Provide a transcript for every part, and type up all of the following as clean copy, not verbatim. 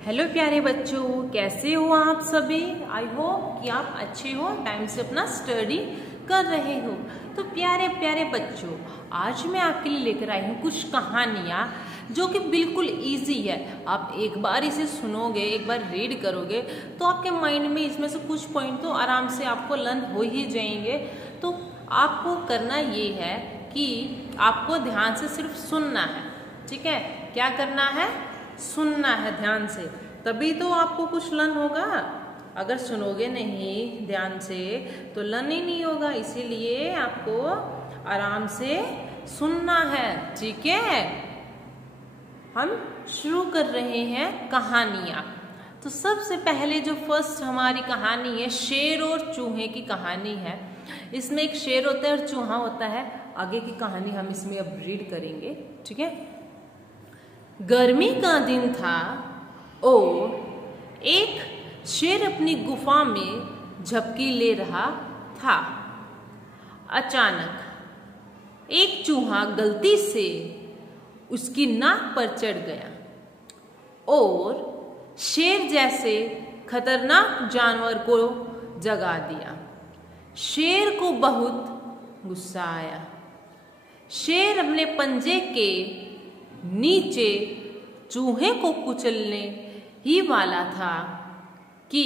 Hello प्यारे बच्चों, कैसे हो आप सभी। आई होप कि आप अच्छे हो, टाइम से अपना स्टडी कर रहे हो। तो प्यारे प्यारे बच्चों, आज मैं आपके लिए लेकर आई हूँ कुछ कहानियाँ जो कि बिल्कुल इजी है। आप एक बार इसे सुनोगे, एक बार रीड करोगे तो आपके माइंड में इसमें से कुछ पॉइंट तो आराम से आपको लर्न हो ही जाएंगे। तो आपको करना ये है कि आपको ध्यान से सिर्फ सुनना है, ठीक है। क्या करना है? सुनना है ध्यान से, तभी तो आपको कुछ लर्न होगा। अगर सुनोगे नहीं ध्यान से तो लर्न ही नहीं होगा, इसीलिए आपको आराम से सुनना है, ठीक है। हम शुरू कर रहे हैं कहानियां। तो सबसे पहले जो फर्स्ट हमारी कहानी है, शेर और चूहे की कहानी है। इसमें एक शेर होता है और चूहा होता है। आगे की कहानी हम इसमें अब रीड करेंगे, ठीक है। गर्मी का दिन था और एक शेर अपनी गुफा में झपकी ले रहा था। अचानक एक चूहा गलती से उसकी नाक पर चढ़ गया और शेर जैसे खतरनाक जानवर को जगा दिया। शेर को बहुत गुस्सा आया। शेर अपने पंजे के नीचे चूहे को कुचलने ही वाला था कि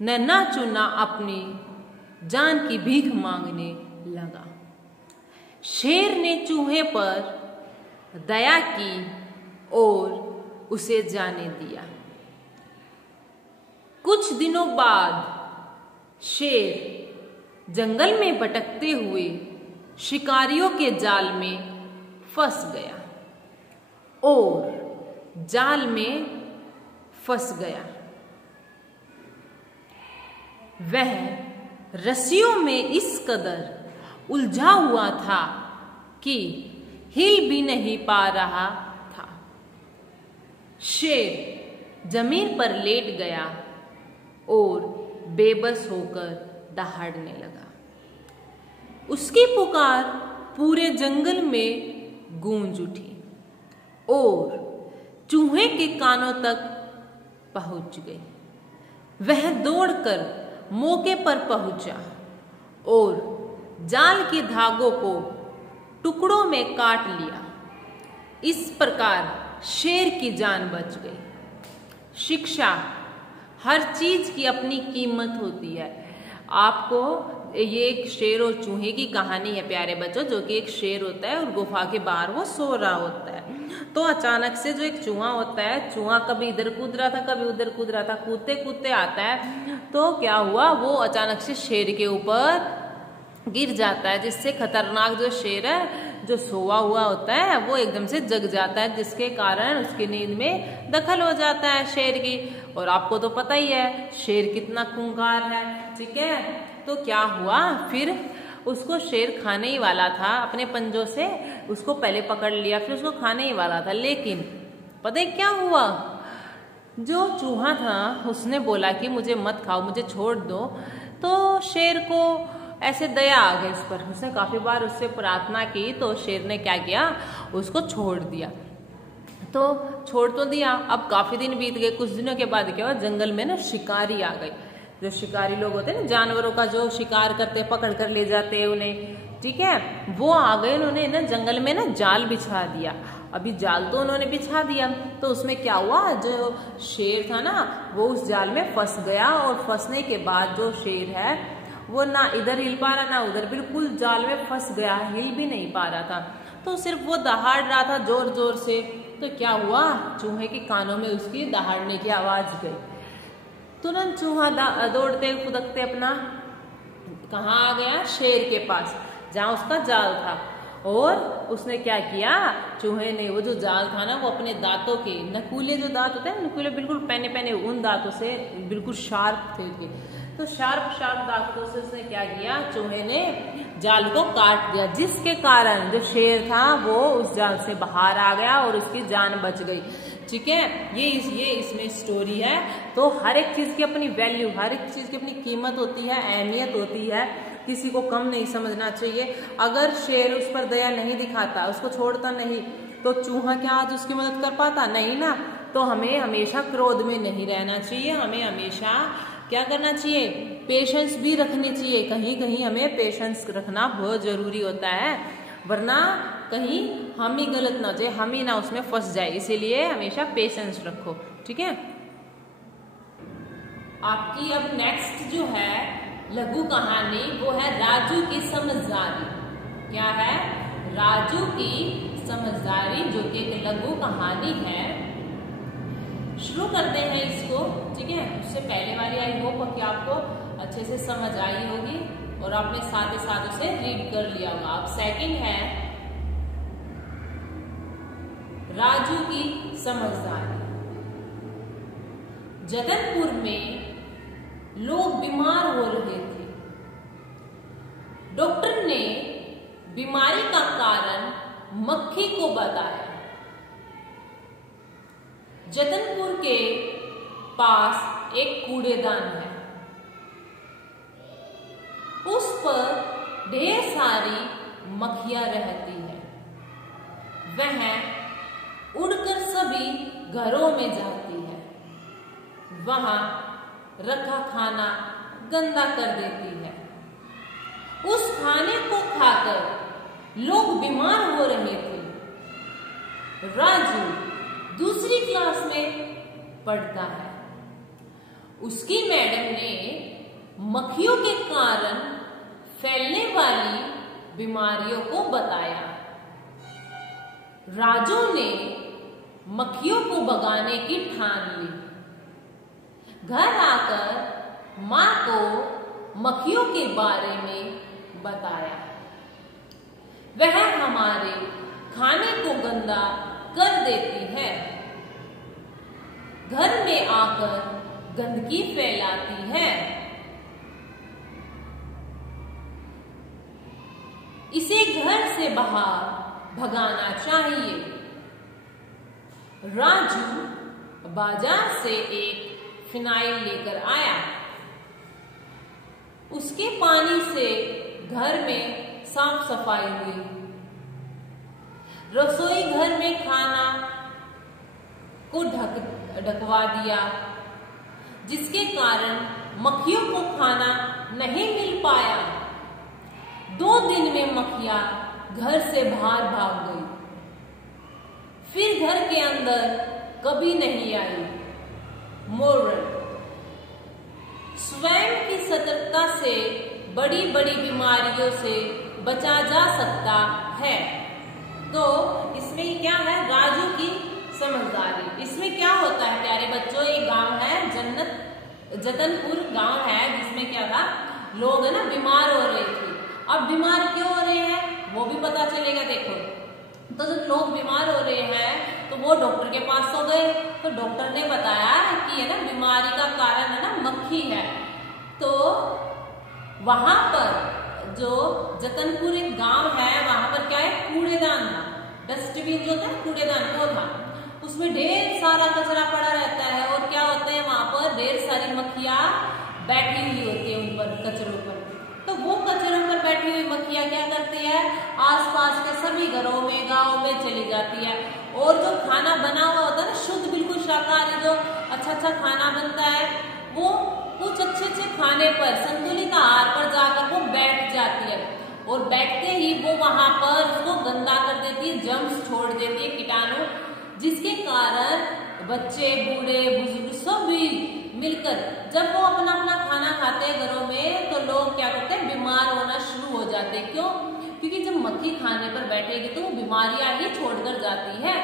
नन्हा चूहा अपनी जान की भीख मांगने लगा। शेर ने चूहे पर दया की और उसे जाने दिया। कुछ दिनों बाद शेर जंगल में भटकते हुए शिकारियों के जाल में फंस गया और जाल में फंस गया। वह रस्सियों में इस कदर उलझा हुआ था कि हिल भी नहीं पा रहा था। शेर जमीन पर लेट गया और बेबस होकर दहाड़ने लगा। उसकी पुकार पूरे जंगल में गूंज उठी और चूहे के कानों तक पहुंच गई। वह दौड़कर मौके पर पहुंचा और जाल के धागों को टुकड़ों में काट लिया। इस प्रकार शेर की जान बच गई। शिक्षा, हर चीज की अपनी कीमत होती है। आपको ये एक शेर और चूहे की कहानी है प्यारे बच्चों, जो कि एक शेर होता है और गुफा के बाहर वो सो रहा होता है। तो अचानक से जो एक चूहा होता है, चूहा कभी इधर कूद रहा था कभी उधर कूद रहा था, कूदते कूदते आता है तो क्या हुआ, वो अचानक से शेर के ऊपर गिर जाता है, जिससे खतरनाक जो शेर है जो सोया हुआ होता है वो एकदम से जग जाता है, जिसके कारण उसकी नींद में दखल हो जाता है शेर की। और आपको तो पता ही है शेर कितना खूंखार है, ठीक है। तो क्या हुआ, फिर उसको शेर खाने ही वाला था, अपने पंजों से उसको पहले पकड़ लिया, फिर उसको खाने ही वाला था। लेकिन पता है क्या हुआ, जो चूहा था उसने बोला कि मुझे मत खाओ, मुझे छोड़ दो। तो शेर को ऐसे दया आ गई उस पर, उसने काफी बार उससे प्रार्थना की तो शेर ने क्या किया, उसको छोड़ दिया। तो छोड़ तो दिया, अब काफी दिन बीत गए। कुछ दिनों के बाद क्या हुआ, जंगल में ना शिकारी आ गए। जो शिकारी लोग होते हैं ना, जानवरों का जो शिकार करते हैं, पकड़ कर ले जाते हैं उन्हें, ठीक है, वो आ गए। उन्होंने ना जंगल में ना जाल बिछा दिया। अभी जाल तो उन्होंने बिछा दिया तो उसमें क्या हुआ, जो शेर था ना वो उस जाल में फंस गया और फंसने के बाद जो शेर है वो ना इधर हिल पा रहा ना उधर, बिल्कुल जाल में फंस गया, हिल भी नहीं पा रहा था। तो सिर्फ वो दहाड़ रहा था जोर जोर से। तो क्या हुआ, चूहे के कानों में उसकी दहाड़ने की आवाज गई। तुरंत चूहा दौड़ते फुदकते अपना कहाँ आ गया, शेर के पास जहाँ उसका जाल था। और उसने क्या किया, चूहे ने वो जो जाल था ना वो अपने दांतों के, नकूले जो दांत होते हैं नकूले, बिल्कुल पहने पहने उन दांतों से बिल्कुल शार्प थे उसके, तो शार्प शार्प दांतों से उसने क्या किया, चूहे ने जाल को काट दिया, जिसके कारण जो शेर था वो उस जाल से बाहर आ गया और उसकी जान बच गई, ठीक है। ये इसमें स्टोरी है। तो हर एक चीज की अपनी वैल्यू, हर एक चीज की अपनी कीमत होती है, अहमियत होती है, किसी को कम नहीं समझना चाहिए। अगर शेर उस पर दया नहीं दिखाता, उसको छोड़ता नहीं, तो चूहा क्या आज उसकी मदद कर पाता? नहीं ना। तो हमें हमेशा क्रोध में नहीं रहना चाहिए, हमें हमेशा क्या करना चाहिए, पेशेंस भी रखनी चाहिए। कहीं कहीं हमें पेशेंस रखना बहुत जरूरी होता है, वरना कहीं हम ही गलत ना हो जाए, हम ही ना उसमें फंस जाए, इसीलिए हमेशा पेशेंस रखो। ठीक है। आपकी अब नेक्स्ट जो है लघु कहानी वो है राजू की समझदारी। क्या है? राजू की समझदारी, जो कि एक लघु कहानी है। शुरू करते हैं इसको। ठीक है। उससे पहले वाली आई होप कि आपको अच्छे से समझ आई होगी और आपने साथ ही साथ उसे रीड कर लिया होगा। अब सेकंड है राजू की समझदारी। जगतपुर में लोग बीमार हो रहे थे। डॉक्टर ने बीमारी का कारण मक्खी को बताया। जगतपुर के पास एक कूड़ेदान है, उस पर ढेर सारी मक्खियां रहती है। वह उड़कर सभी घरों में जाती है, वहां रखा खाना गंदा कर देती है। उस खाने को खाकर लोग बीमार हो रहे थे। राजू दूसरी क्लास में पढ़ता है। उसकी मैडम ने मक्खियों के कारण फैलने वाली बीमारियों को बताया। राजू ने मक्खियों को भगाने की ठान ली। घर आकर मां को मक्खियों के बारे में बताया। वह हमारे खाने को गंदा कर देती है, घर में आकर गंदगी फैलाती है। इसे घर से बाहर भगाना चाहिए। राजू बाजार से एक फिनाइल लेकर आया। उसके पानी से घर में साफ सफाई हुई। रसोई घर में खाना को ढकवा दिया, जिसके कारण मक्खियों को खाना नहीं मिल पाया। 2 दिन में मक्खियां घर से बाहर भाग गई, फिर घर के अंदर कभी नहीं आई। मोरल: स्वयं की सतर्कता से बड़ी बड़ी बीमारियों से बचा जा सकता है। तो इसमें क्या है? राजू की समझदारी। इसमें क्या होता है प्यारे बच्चों, एक गांव है जतनपुर गांव है, जिसमें क्या था, लोग है ना बीमार हो रहे थे। अब बीमार क्यों हो रहे हैं वो भी पता चलेगा। देखो, तो जब लोग बीमार हो रहे हैं तो वो डॉक्टर के पास तो गए, तो डॉक्टर ने बताया कि है ना बीमारी का कारण है ना मक्खी है। तो वहां पर जो जतनपुर एक गांव है, वहां पर क्या है, कूड़ेदान था, डस्टबिन जो था कूड़ेदान वो था, उसमें ढेर सारा कचरा पड़ा रहता है। और क्या होता है, वहां पर ढेर सारी मक्खियां बैठी हुई होती है उन पर, कचरों पर। तो वो कचरों पर बैठी हुई मक्खियां क्या करती है, आसपास के सभी घरों में, गांव में चली जाती है। और जो खाना बना हुआ होता है ना, शुद्ध बिल्कुल शाकाहारी जो अच्छा खाना बनता है, वो कुछ अच्छे खाने पर, संतुलित आहार पर जाकर वो बैठ जाती है। और बैठते ही वो वहां पर उसको गंदा कर देती है, जर्म्स छोड़ देती है, कीटाणु, जिसके कारण बच्चे, बूढ़े, बुजुर्ग सभी मिलकर जब वो अपना अपना खाना खाते हैं घरों में, तो लोग क्या करते हैं, बीमार होना शुरू हो जाते हैं। क्यों? क्योंकि जब मक्खी खाने पर बैठेगी तो वो बीमारियां ही छोड़कर जाती है।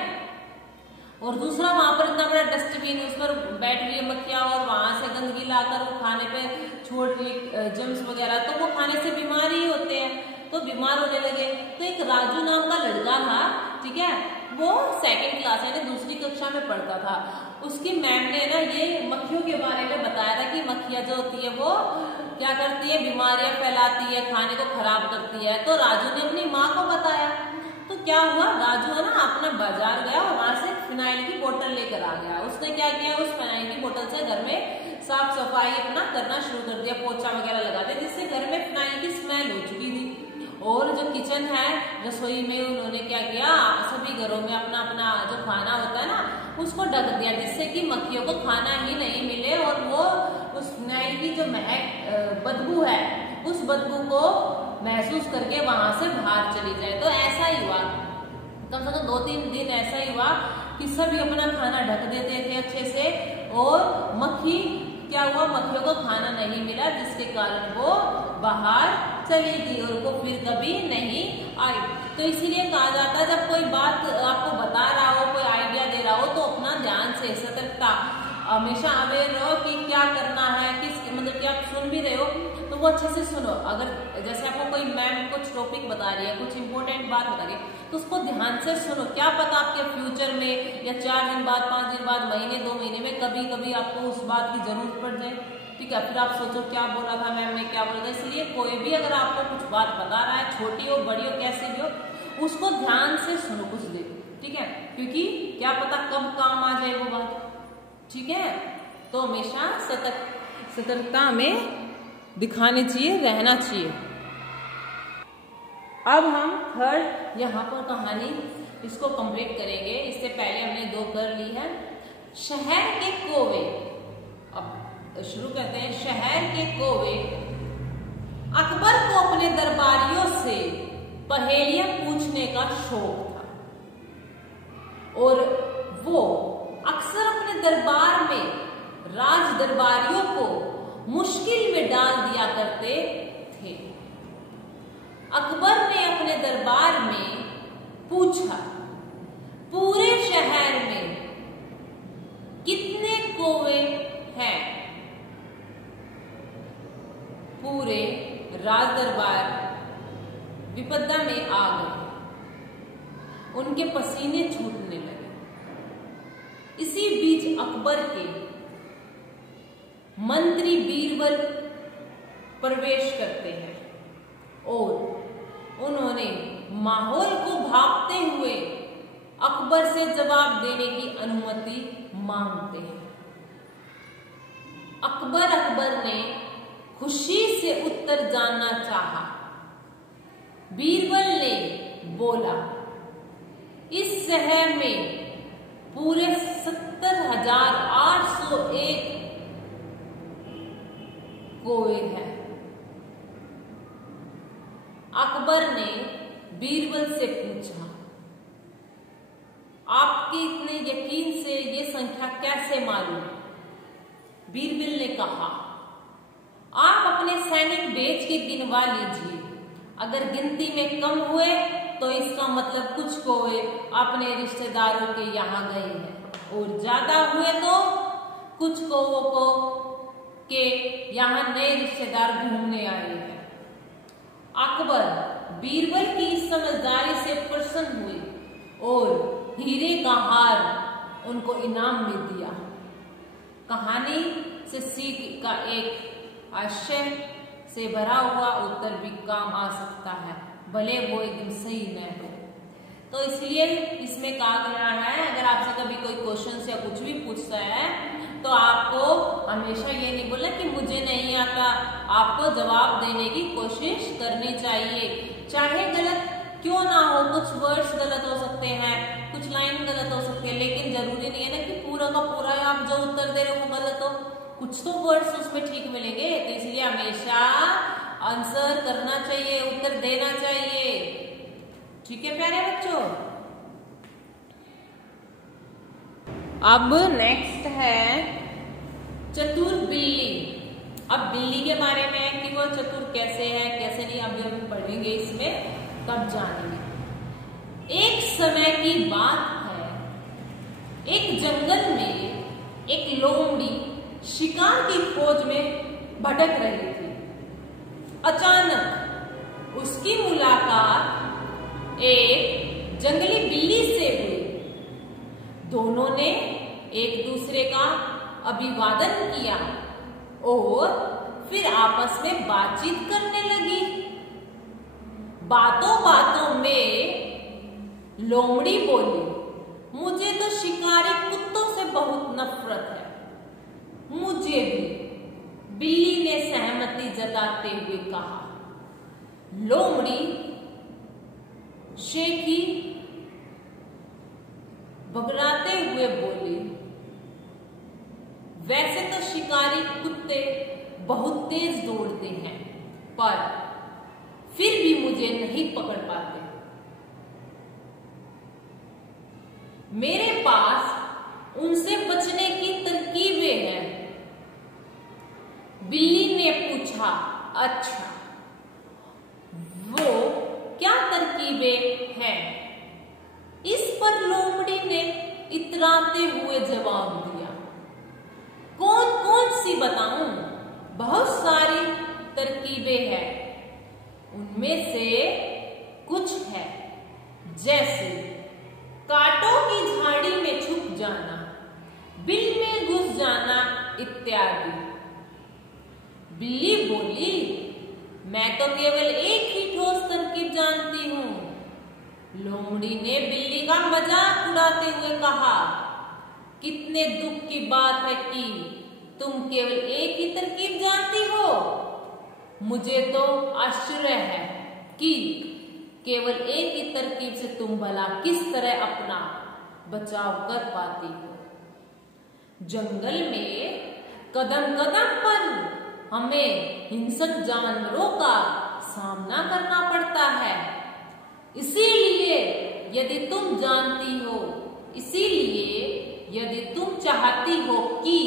और दूसरा, वहां पर इतना बड़ा डस्टबिन, उस पर बैठ रही है मक्खियां और वहां से गंदगी लाकर वो खाने पे छोड़ रही है जर्म्स वगैरह, तो वो खाने से बीमार ही होते हैं, तो बीमार होने लगे। तो एक राजू नाम का लड़का था, ठीक है, वो 2nd क्लास यानी दूसरी कक्षा में पढ़ता था। उसकी मैम ने ना ये मक्खियों के बारे में बताया था कि मक्खियां जो होती है वो क्या करती है, बीमारियां फैलाती है, खाने को खराब करती है। तो राजू ने अपनी माँ को बताया। तो क्या हुआ, राजू है ना अपना बाजार गया और वहां से फिनाइल की बोतल लेकर आ गया। उसने क्या किया, उस फिनाइल की बोतल से घर में साफ सफाई अपना करना शुरू कर दिया, पोछा वगैरह लगा दिया, जिससे घर में फिनाइल की स्मेल हो चुकी थी। और जो किचन है, रसोई में, उन्होंने क्या किया, सभी घरों में अपना अपना जो खाना होता है ना, उसको ढक दिया, जिससे कि मक्खियों को खाना ही नहीं मिले और वो उस स्मेल की जो महक बदबू है उस बदबू को महसूस करके वहां से बाहर चली जाए। तो ऐसा ही हुआ, कम से कम 2-3 दिन ऐसा ही हुआ कि सभी अपना खाना ढक देते थे अच्छे से और मक्खी क्या हुआ, मक्खियों को खाना नहीं मिला, जिसके कारण वो बाहर चली गई और वो फिर कभी नहीं आई। तो इसीलिए कहा जाता है जब कोई बात आपको बता रहा हो, कोई आइडिया दे रहा हो, तो अपना ध्यान से सतर्कता हमेशा अवेयर रहो कि क्या करना है, किस मतलब कि आप सुन भी रहे हो तो वो अच्छे से सुनो। अगर जैसे आपको कोई मैम कुछ टॉपिक बता रही है, कुछ इंपॉर्टेंट बात बता रही है, तो उसको ध्यान से सुनो। क्या पता आपके फ्यूचर में या 4 दिन बाद, 5 दिन बाद, महीने 2 महीने में कभी कभी आपको उस बात की जरूरत पड़ जाए। ठीक है, फिर आप सोचो क्या बोला था मैम ने, क्या बोला था। इसलिए कोई भी अगर आपको कुछ बात बता रहा है, छोटी हो बड़ी हो कैसी भी हो, उसको ध्यान से सुनो कुछ देर। ठीक है, क्योंकि क्या पता कब काम आ जाए वो बात। ठीक है, तो हमेशा सतर्कता हमें दिखानी चाहिए, रहना चाहिए। अब हम थर्ड यहाँ पर कहानी इसको कंप्लीट करेंगे। इससे पहले हमने 2 कर ली है। शहर के कौवे, अब शुरू करते हैं। शहर के कौवे अकबर को अपने दरबारियों से पहेलियां पूछने का शौक था और वो अक्सर अपने दरबार में राज दरबारियों को मुश्किल में डाल दिया करते थे। अकबर ने अपने दरबार में पूछा, पूरे शहर में कितने कौवे हैं? पूरे राज दरबार विपदा में आ गए, उनके पसीने छूटने लगे। इसी बीच अकबर के मंत्री बीरबल प्रवेश करते हैं और उन्होंने माहौल को भांपते हुए अकबर से जवाब देने की अनुमति मांगते हैं। अकबर ने खुशी से उत्तर जानना चाहा। बीरबल ने बोला, इस शहर में पूरे 70,801 कौवे हैं। अकबर ने बीरबल से पूछा, आपके इतने यकीन से ये संख्या कैसे मालूम? बीरबल ने कहा, आप अपने सैनिक भेज के गिनवा लीजिए। अगर गिनती में कम हुए तो इसका मतलब कुछ कौवे अपने रिश्तेदारों के यहाँ गए हैं और ज्यादा हुए तो कुछ कौवों को के यहाँ नए रिश्तेदार घूमने आए हैं। अकबर बीरबल की इस समझदारी से प्रसन्न हुए और हीरे का हार उनको इनाम में दिया। कहानी से सीख का एक आशय से भरा हुआ उत्तर भी काम आ सकता है, भले वो एकदम सही न हो। तो इसलिए इसमें कहा गया है, अगर आपसे कभी कोई क्वेश्चन या कुछ भी पूछता है तो आपको हमेशा ये नहीं बोलना कि मुझे नहीं आता, आपको जवाब देने की कोशिश करनी चाहिए, चाहे गलत क्यों ना हो। कुछ वर्ड्स गलत हो सकते हैं, कुछ लाइन गलत हो सकती है, लेकिन जरूरी नहीं है ना कि पूरा का पूरा आप जो उत्तर दे रहे हो वो गलत हो। कुछ तो वर्ड्स उसमें ठीक मिलेंगे। तो इसलिए हमेशा आंसर करना चाहिए, उत्तर देना चाहिए। ठीक है प्यारे बच्चों। अब नेक्स्ट है चतुर बिल्ली। अब बिल्ली के बारे में कि वो चतुर कैसे है कैसे नहीं, अभी हम पढ़ेंगे इसमें, तब जानेंगे। एक समय की बात है, एक जंगल में एक लोमड़ी शिकार की खोज में भटक रही थी। अचानक उसकी मुलाकात एक जंगली बिल्ली से हुई। दोनों ने एक दूसरे का अभिवादन किया और फिर आपस में बातचीत करने लगी। बातों बातों में लोमड़ी बोली, मुझे तो शिकारी कुत्तों से बहुत नफरत है। मुझे भी, बिल्ली ने सहमति जताते हुए कहा। लोमड़ी शेखी बगराते हुए बोली, वैसे तो शिकारी कुत्ते बहुत तेज दौड़ते हैं, पर फिर भी मुझे नहीं पकड़ पाते। मेरे पास उनसे बचने की तरकीबें हैं। बिल्ली ने पूछा, अच्छा, वो क्या तरकीबें हैं? इस पर लोमड़ी ने इतराते हुए जवाब दिया, कौन कौन सी बताऊं? बहुत सारी तरकीबें हैं। उनमें से कुछ है जैसे कांटों की झाड़ी में छुप जाना, बिल में घुस जाना इत्यादि। बिल्ली बोली, मैं तो केवल एक ही ठोस तरकीब जानती हूं। लोमड़ी ने बिल्ली का मजाक उड़ाते हुए कहा, कितने दुख की बात है कि तुम केवल एक ही तरकीब जानती हो। मुझे तो आश्चर्य है कि केवल एक ही तरकीब से तुम भला किस तरह अपना बचाव कर पाती हो। जंगल में कदम कदम पर हमें हिंसक जानवरों का सामना करना पड़ता है। इसीलिए यदि तुम जानती हो, इसीलिए यदि तुम चाहती हो कि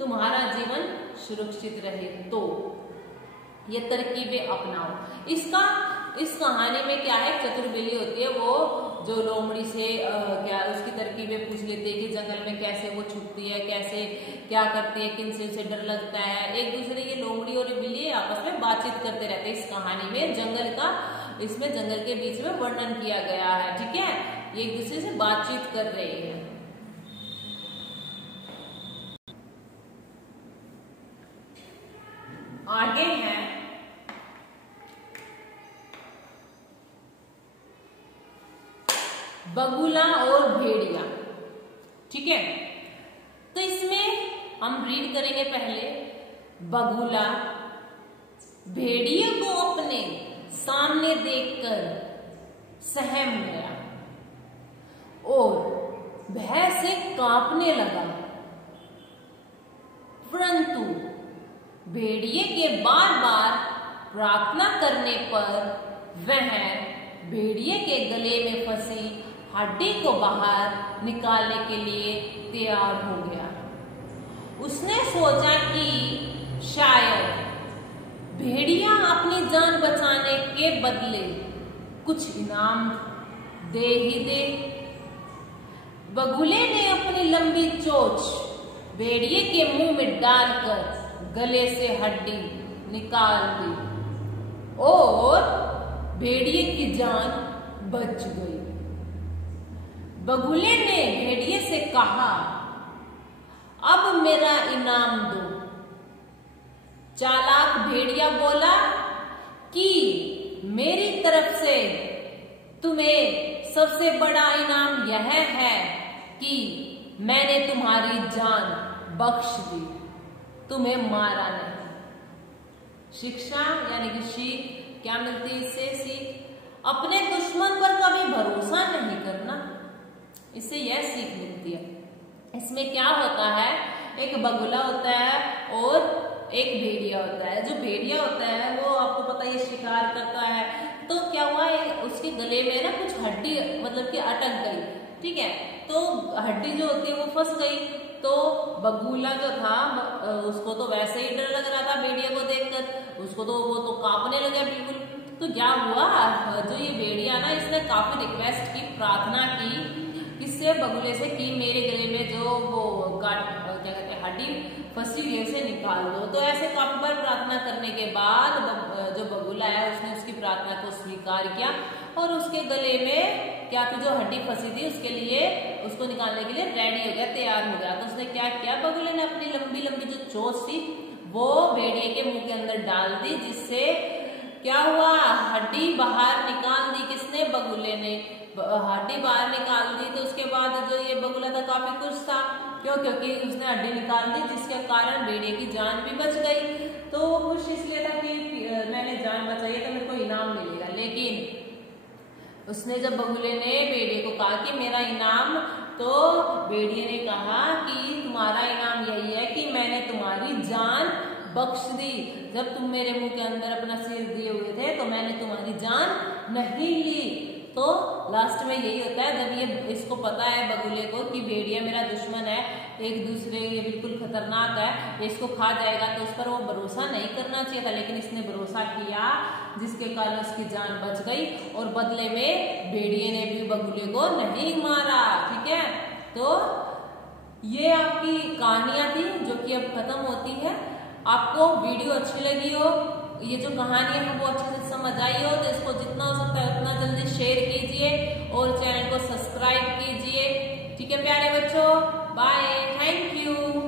तुम्हारा जीवन सुरक्षित रहे तो ये तरकीबें अपनाओ। इस कहानी में क्या है, चतुर बिल्ली होती है, वो जो लोमड़ी से क्या उसकी तरकीबें पूछ लेती है कि जंगल में कैसे वो छुपती है, कैसे क्या करती है, किन से उसे डर लगता है। एक दूसरे ये लोमड़ी और बिल्ली आपस में बातचीत करते रहते हैं। इस कहानी में इसमें जंगल के बीच में वर्णन किया गया है, ठीक है। ये एक दूसरे से बातचीत कर रहे हैं। आगे है बगुला और भेड़िया, ठीक है। तो इसमें हम रीड करेंगे पहले। बगुला भेड़िए को अपने सामने देखकर सहम गया और भय से कांपने लगा, परंतु भेड़िए के बार बार प्रार्थना करने पर वह भेड़िए के गले में फंसी हड्डी को बाहर निकालने के लिए तैयार हो गया। उसने सोचा कि शायद भेड़िया अपनी जान बचाने के बदले कुछ इनाम दे ही दे। बगुले ने अपनी लंबी चोंच भेड़िए के मुंह में डालकर गले से हड्डी निकाल दी और भेड़िए की जान बच गई। बगुले ने भेड़िए से कहा, अब मेरा इनाम दो। चालाक भेड़िया बोला कि मेरी तरफ से तुम्हें सबसे बड़ा इनाम यह है कि मैंने तुम्हारी जान बख्श दी, तुम्हें मारा नहीं। शिक्षा यानी कि सीख क्या मिलती है इससे? सीख, अपने दुश्मन पर कभी भरोसा नहीं करना, इससे यह सीख मिलती है। इसमें क्या होता है, एक बगुला होता है और एक भेड़िया होता है। जो भेड़िया होता है वो आपको पता है शिकार करता है, तो क्या हुआ उसके गले में ना कुछ हड्डी मतलब कि अटक गई, ठीक है। तो हड्डी जो होती है वो फंस गई। तो बगुला जो था उसको तो वैसे ही डर लग रहा था भेड़िया को देखकर, उसको तो वो तो कांपने लगा बिल्कुल। तो क्या हुआ, जो ये भेड़िया ना इसने काफी रिक्वेस्ट की, प्रार्थना की किससे? बगुले से कि मेरे गले में जो वो क्या कहते हैं हड्डी फंसी हुई है उसे निकाल दो। तो ऐसे काफी बार प्रार्थना करने के बाद जो बगुला है उसने उसकी प्रार्थना को स्वीकार किया और उसके गले में क्या थी, जो हड्डी फंसी थी उसके लिए उसको निकालने के लिए रेडी हो गया, तैयार हो गया। तो उसने क्या किया, बगुले ने अपनी लंबी लंबी जो चोंच थी वो भेड़िए के मुंह के अंदर डाल दी, जिससे क्या हुआ, हड्डी बाहर निकाल दी। किसने? बगुले ने हड्डी बाहर निकाल दी। तो उसके बाद जो ये बगुला था काफी खुश था, क्यों? क्योंकि उसने हड्डी निकाल दी जिसके कारण भेड़िए की जान भी बच गई। तो खुश इसलिए था कि मैंने जान बचाई तो मेरे को इनाम मिलेगा। लेकिन उसने जब बगुले ने भेड़िए को कहा कि मेरा इनाम, तो भेड़िए ने कहा कि तुम्हारा इनाम यही है कि तुम्हारी जान बख्श दी। जब तुम मेरे मुंह के अंदर अपना सिर दिए हुए थे तो मैंने तुम्हारी जान नहीं ली। तो लास्ट में यही होता है, जब ये इसको पता है बगुले को कि भेड़िया मेरा दुश्मन है, एक दूसरे ये बिल्कुल खतरनाक है, ये इसको खा जाएगा, तो उस पर वो भरोसा नहीं करना चाहिए था, लेकिन इसने भरोसा किया जिसके कारण उसकी जान बच गई और बदले में भेड़िए ने भी बगुले को नहीं मारा। ठीक है, तो ये आपकी कहानियां थी जो कि अब खत्म होती है। आपको वीडियो अच्छी लगी हो, ये जो कहानी है वो अच्छे से समझ आई हो, तो इसको जितना हो सकता है उतना जल्दी शेयर कीजिए और चैनल को सब्सक्राइब कीजिए। ठीक है प्यारे बच्चों, बाय, थैंक यू।